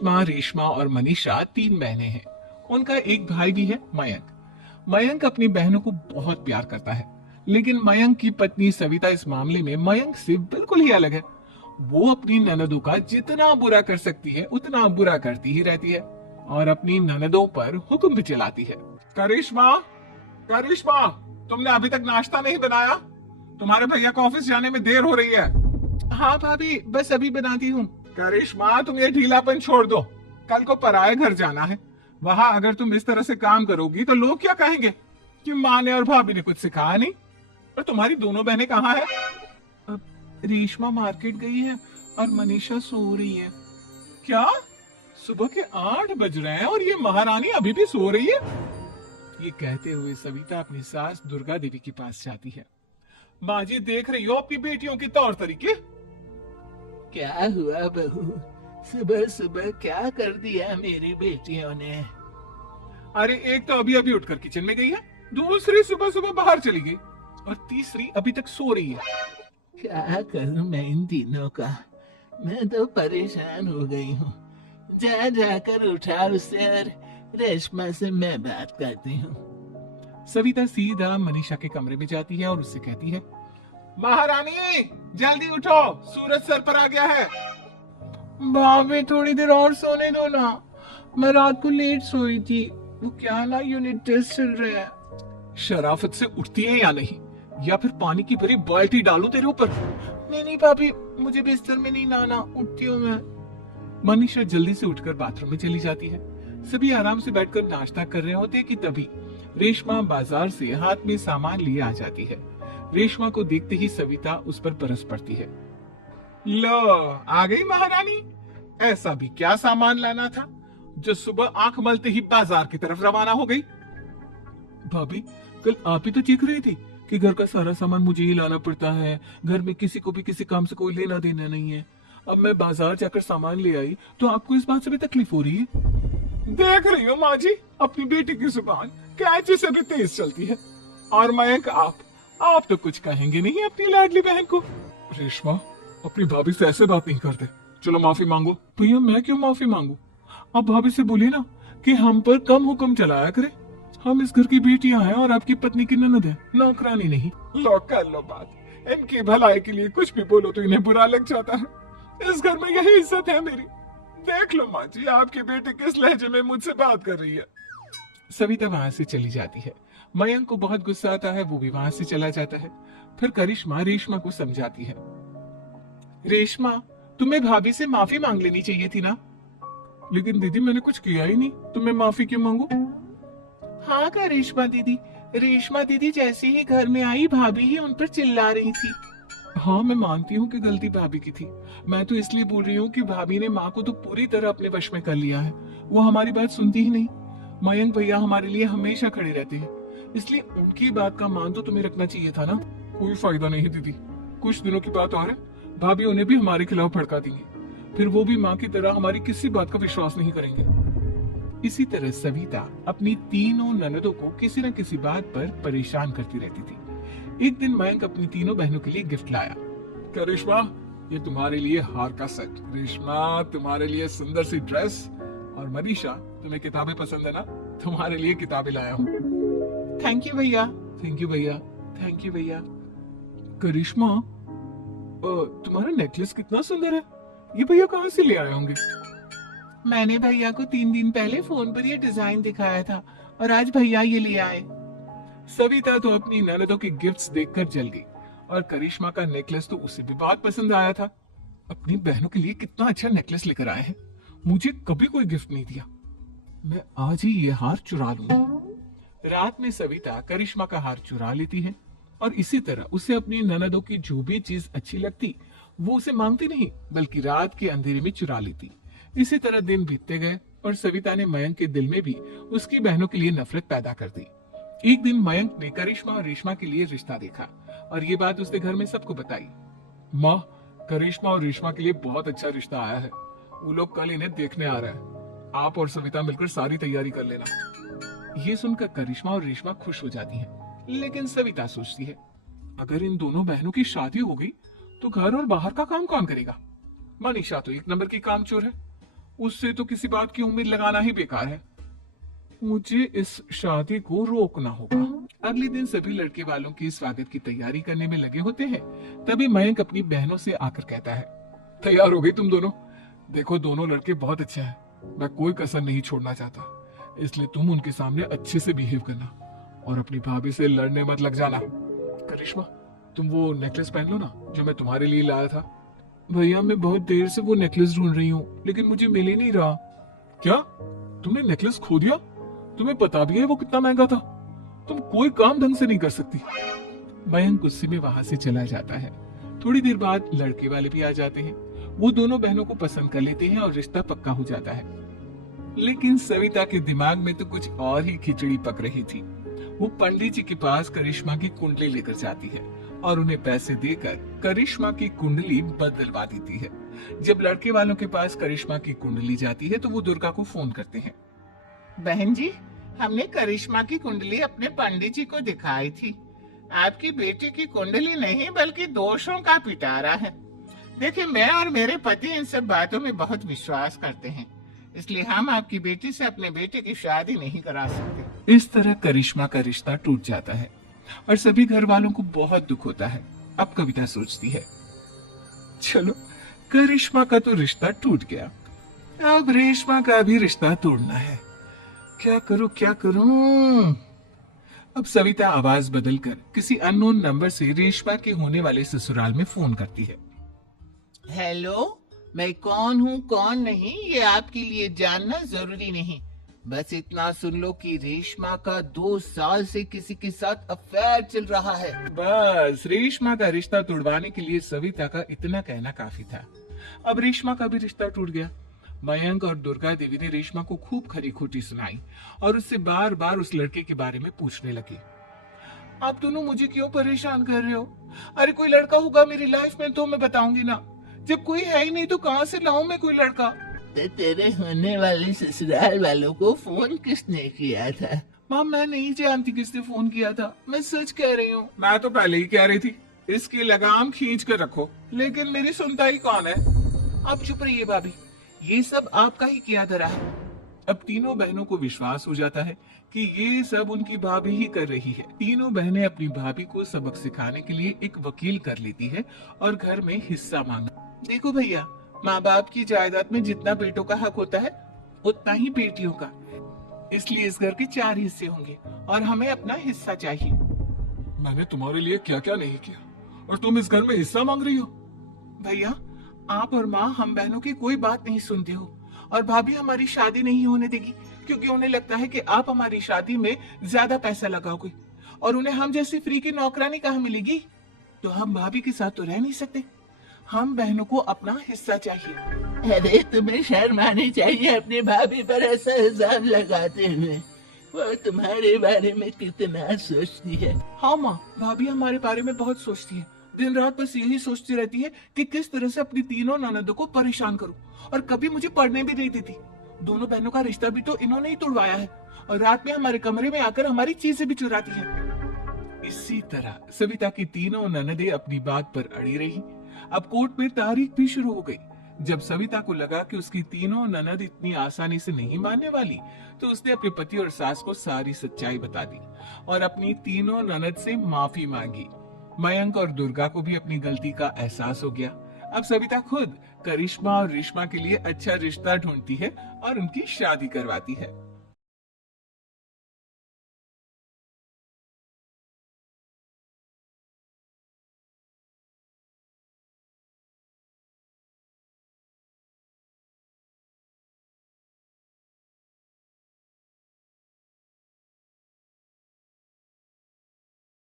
करिश्मा, रेशमा और मनीषा 3 बहनें हैं। उनका एक भाई भी है, मयंक। मयंक अपनी बहनों को बहुत प्यार करता है, लेकिन मयंक की पत्नी सविता इस मामले में मयंक से बिल्कुल ही अलग है। वो अपनी ननदों का जितना बुरा कर सकती है उतना बुरा करती ही रहती है और अपनी ननदों पर हुक्म भी चलाती है। करिश्मा, करिश्मा, तुमने अभी तक नाश्ता नहीं बनाया? तुम्हारे भैया को ऑफिस जाने में देर हो रही है। हाँ भाभी, बस अभी बनाती हूँ। करिश्मा, तुम ये ढीलापन छोड़ दो। कल को पराये घर जाना है। वहां अगर तुम इस तरह से काम करोगी तो लोग क्या कहेंगे कि माँ ने और भाभी ने कुछ सिखाया नहीं। और तुम्हारी दोनों बहनें कहाँ है? अब रेशमा मार्केट गई है और मनीषा सो रही है। क्या? सुबह के 8 बज रहे हैं और ये महारानी अभी भी सो रही है? ये कहते हुए सविता अपनी सास दुर्गा देवी के पास जाती है। माँ जी, देख रही हो अपनी बेटियों के तौर तरीके? क्या हुआ बहू, सुबह सुबह क्या कर दिया मेरी बेटियों ने? अरे एक तो अभी अभी उठकर किचन में गई है, दूसरी सुबह सुबह बाहर चली गई और तीसरी अभी तक सो रही है। क्या करूं मैं इन तीनों का? मैं तो परेशान हो गई हूँ। जा जाकर उठा उसे और रेशमा से मैं बात करती हूँ। सविता सीधा मनीषा के कमरे में जाती है और उससे कहती है, महारानी जल्दी उठो, सूरज सर पर आ गया है। भाभी थोड़ी देर और सोने दो ना, मैं रात को लेट सोई थी। वो क्या ना, यूनिट टेस्ट चल रहे हैं। शराफत से उठती है या नहीं, या फिर पानी की भरी बाल्टी डालूं तेरे ऊपर? नहीं भाभी, मुझे बिस्तर में नहीं लाना, उठती हूँ मैं। मनीषा जल्दी से उठकर बाथरूम में चली जाती है। सभी आराम से बैठकर नाश्ता कर रहे होते कि तभी रेशमा बाजार से हाथ में सामान लिए आ जाती है। रेशमा को देखते ही सविता उस पर बरस पड़ती है। लो, आ गई महारानी। ऐसा भी क्या सामान लाना था जो सुबह आंख मलते ही बाजार की तरफ रवाना हो गई? भाभी, कल आप ही तो चीख रही थी कि घर का सारा सामान मुझे ही लाना पड़ता है, घर में किसी को भी किसी काम से कोई लेना देना नहीं है। अब मैं बाजार जाकर सामान ले आई तो आपको इस बात से भी तकलीफ हो रही है? देख रही हो माँ जी, अपनी बेटी की जुबान कैंची से भी तेज चलती है। और मयंक, आप तो कुछ कहेंगे नहीं अपनी लाडली बहन को? रेशमा, अपनी भाभी से ऐसे बात नहीं करते। चलो माफी मांगो। भैया, मैं क्यों माफी मांगू? आप भाभी से बोलिए ना कि हम पर कम हुक्म चलाया करे। हम इस घर की बेटियां हैं और आपकी पत्नी की ननद है, नौकरानी नहीं। लो कर लो बात। इनकी भलाई के लिए कुछ भी बोलो तो इन्हें बुरा लग जाता है। इस घर में यही इज्जत है मेरी। देख लो माँ जी, आपकी बेटी किस लहजे में मुझसे बात कर रही है। सविता वहां से चली जाती है। मयंक को बहुत गुस्सा आता है, वो भी वहां से चला जाता है। फिर करिश्मा रेशमा को समझाती है, रेशमा, तुम्हें भाभी से माफी मांग लेनी चाहिए थी ना। लेकिन दीदी, मैंने कुछ किया ही नहीं, तो मैं माफी क्यों मांगू? हाँ करिश्मा दीदी, रेशमा दीदी जैसे ही घर में आई, भाभी ही उन पर चिल्ला रही थी। हाँ, मैं मानती हूँ कि गलती भाभी की थी। मैं तो इसलिए बोल रही हूँ कि भाभी ने माँ को तो पूरी तरह अपने वश में कर लिया है। वो हमारी बात सुनती ही नहीं। मयंक भैया हमारे लिए हमेशा खड़े रहते हैं, इसलिए उनकी बात का मान तो तुम्हें रखना चाहिए था ना। कोई फायदा नहीं दीदी, कुछ दिनों की बात और है, भाभी उन्हें भी हमारे खिलाफ भड़का देंगी। फिर वो भी माँ की तरह हमारी किसी बात का विश्वास नहीं करेंगे। इसी तरह सविता अपनी तीनों ननदों को किसी न किसी बात पर परेशान करती रहती थी। एक दिन मयंक अपनी तीनों बहनों के लिए गिफ्ट लाया। करिश्मा, ये तुम्हारे लिए हार का सेट, रेशमा तुम्हारे लिए सुंदर सी ड्रेस, और मनीषा, तुम्हें किताबें पसंद है ना, तुम्हारे लिए किताबें लाया हूँ। थैंक यू भैया। थैंक यू भैया। थैंक यू भैया। करिश्मा, तुम्हारा नेकलेस कितना सुंदर है, ये भैया कहाँ से ले आए होंगे? मैंने भैया को 3 दिन पहले फोन पर ये डिजाइन दिखाया था और आज भैया ये ले आए। सविता तो अपनी ननदों के गिफ्ट्स देखकर जल गई और करिश्मा का नेकलेस तो उसे भी बहुत पसंद आया था। अपनी बहनों के लिए कितना अच्छा नेकलेस लेकर आए हैं, मुझे कभी कोई गिफ्ट नहीं दिया। मैं आज ही ये हार चुरा लूंगी। रात में सविता करिश्मा का हार चुरा लेती है और इसी तरह उसे अपनी ननदों की जो भी चीज अच्छी लगती वो उसे मांगती नहीं, बल्कि रात के अंधेरे में चुरा लेती। इसी तरह दिन बीतते गए और सविता ने मयंक के दिल में भी उसकी बहनों के लिए नफरत पैदा कर दी। एक दिन मयंक ने करिश्मा और रेशमा के लिए रिश्ता देखा और ये बात उसने घर में सबको बताई। माँ, करिश्मा और रेशमा के लिए बहुत अच्छा रिश्ता आया है, वो लोग कल इन्हें देखने आ रहे हैं, आप और सविता मिलकर सारी तैयारी कर लेना। ये सुनकर करिश्मा और रेशमा खुश हो जाती हैं, लेकिन सविता सोचती है, अगर इन दोनों बहनों की शादी हो गई तो घर और बाहर का काम कौन करेगा? मनीषा तो एक नंबर की कामचोर है, उससे तो किसी बात की उम्मीद लगाना ही बेकार है। मुझे इस शादी को रोकना होगा। अगले दिन सभी लड़के वालों के स्वागत की तैयारी करने में लगे होते हैं। तभी मयंक अपनी बहनों से आकर कहता है, तैयार हो गई तुम दोनों? देखो दोनों लड़के बहुत अच्छे हैं, मैं कोई कसर नहीं छोड़ना चाहता, इसलिए तुम उनके सामने अच्छे से बिहेव करना और अपनी भाभी से लड़ने मत लग जाना। करिश्मा, तुम वो नेकलेस पहन लो ना जो मैं तुम्हारे लिए लाया था। भैया मैं बहुत देर से वो नेकलेस ढूंढ रही हूँ, लेकिन मुझे मिल ही नहीं रहा। क्या तुमने नेकलेस खो दिया? तुम्हें पता भी है वो कितना महंगा था? तुम कोई काम ढंग से नहीं कर सकती। मयंक गुस्से में वहां से चला जाता है। थोड़ी देर बाद लड़के वाले भी आ जाते हैं। वो दोनों बहनों को पसंद कर लेते हैं और रिश्ता पक्का हो जाता है। लेकिन सविता के दिमाग में तो कुछ और ही खिचड़ी पक रही थी। वो पंडित जी के पास करिश्मा की कुंडली लेकर जाती है और उन्हें पैसे देकर करिश्मा की कुंडली बदलवा देती है। जब लड़के वालों के पास करिश्मा की कुंडली जाती है तो वो दुर्गा को फोन करते हैं। बहन जी, हमने करिश्मा की कुंडली अपने पंडित जी को दिखाई थी। आपकी बेटी की कुंडली नहीं बल्कि दोषों का पिटारा है। देखिए, मैं और मेरे पति इन सब बातों में बहुत विश्वास करते हैं, इसलिए हम आपकी बेटी से अपने बेटे की शादी नहीं करा सकते। इस तरह करिश्मा का रिश्ता टूट जाता है और सभी घर वालों को बहुत दुख होता है। अब कविता सोचती है, चलो करिश्मा का तो रिश्ता टूट गया, अब रेशमा का भी रिश्ता तोड़ना है। क्या करूं? अब सविता आवाज बदलकर किसी अननोन नंबर से रेशमा के होने वाले ससुराल में फोन करती है। हेलो, मैं कौन हूँ कौन नहीं ये आपके लिए जानना जरूरी नहीं। बस इतना सुन लो कि रेशमा का 2 साल से किसी के साथ अफेयर चल रहा है। बस रेशमा का रिश्ता तोड़वाने के लिए सविता का इतना कहना काफी था। अब रेशमा का भी रिश्ता टूट गया। मयंक और दुर्गा देवी ने रेशमा को खूब खरी खोटी सुनाई और उससे बार बार उस लड़के के बारे में पूछने लगे। आप दोनों मुझे क्यों परेशान कर रहे हो? अरे कोई लड़का होगा मेरी लाइफ में तो मैं बताऊंगी ना, जब कोई है ही नहीं तो कहाँ से लाऊं मैं कोई लड़का? तो तेरे होने वाले ससुराल वालों को फोन किसने किया था? माँ मैं नहीं जानती किसने फोन किया था, मैं सच कह रही हूँ। मैं तो पहले ही कह रही थी इसकी लगाम खींच कर रखो, लेकिन मेरी सुनता ही कौन है। अब चुप रहिए भाभी, ये सब आपका ही किया धरा है। अब तीनों बहनों को विश्वास हो जाता है कि ये सब उनकी भाभी ही कर रही है। तीनों बहनें अपनी भाभी को सबक सिखाने के लिए एक वकील कर लेती है और घर में हिस्सा मांगा। देखो भैया, माँ बाप की जायदाद में जितना बेटों का हक होता है उतना ही बेटियों का, इसलिए इस घर के 4 हिस्से होंगे और हमें अपना हिस्सा चाहिए। मैंने तुम्हारे लिए क्या क्या नहीं किया और तुम इस घर में हिस्सा मांग रही हो? भैया, आप और माँ हम बहनों की कोई बात नहीं सुनते हो और भाभी हमारी शादी नहीं होने देगी क्योंकि उन्हें लगता है कि आप हमारी शादी में ज्यादा पैसा लगाओगे और उन्हें हम जैसी फ्री की नौकरानी कहाँ मिलेगी। तो हम भाभी के साथ तो रह नहीं सकते, हम बहनों को अपना हिस्सा चाहिए। अरे तुम्हें शर्म आनी चाहिए अपनी भाभी पर ऐसा इल्जाम लगाते हुए। वो तुम्हारे बारे में कितना सोचती है। हाँ माँ, भाभी हमारे बारे में बहुत सोचती है। दिन रात बस यही सोचती रहती है कि किस तरह से अपनी तीनों ननदों को परेशान करूं और कभी मुझे पढ़ने भी नहीं देती। दोनों बहनों का रिश्ता भी तो इन्होंने ही तोड़वाया है और रात में हमारे कमरे में आकर हमारी चीजें भी चुराती है। इसी तरह सविता की तीनों ननदें अपनी बात पर अड़ी रही। अब कोर्ट में तारीख भी शुरू हो गई। जब सविता को लगा कि उसकी तीनों ननद इतनी आसानी से नहीं मानने वाली, तो उसने अपने पति और सास को सारी सच्चाई बता दी और अपनी तीनों ननद से माफी मांगी। मयंक और दुर्गा को भी अपनी गलती का एहसास हो गया। अब सविता खुद करिश्मा और रेशमा के लिए अच्छा रिश्ता ढूंढती है और उनकी शादी करवाती है।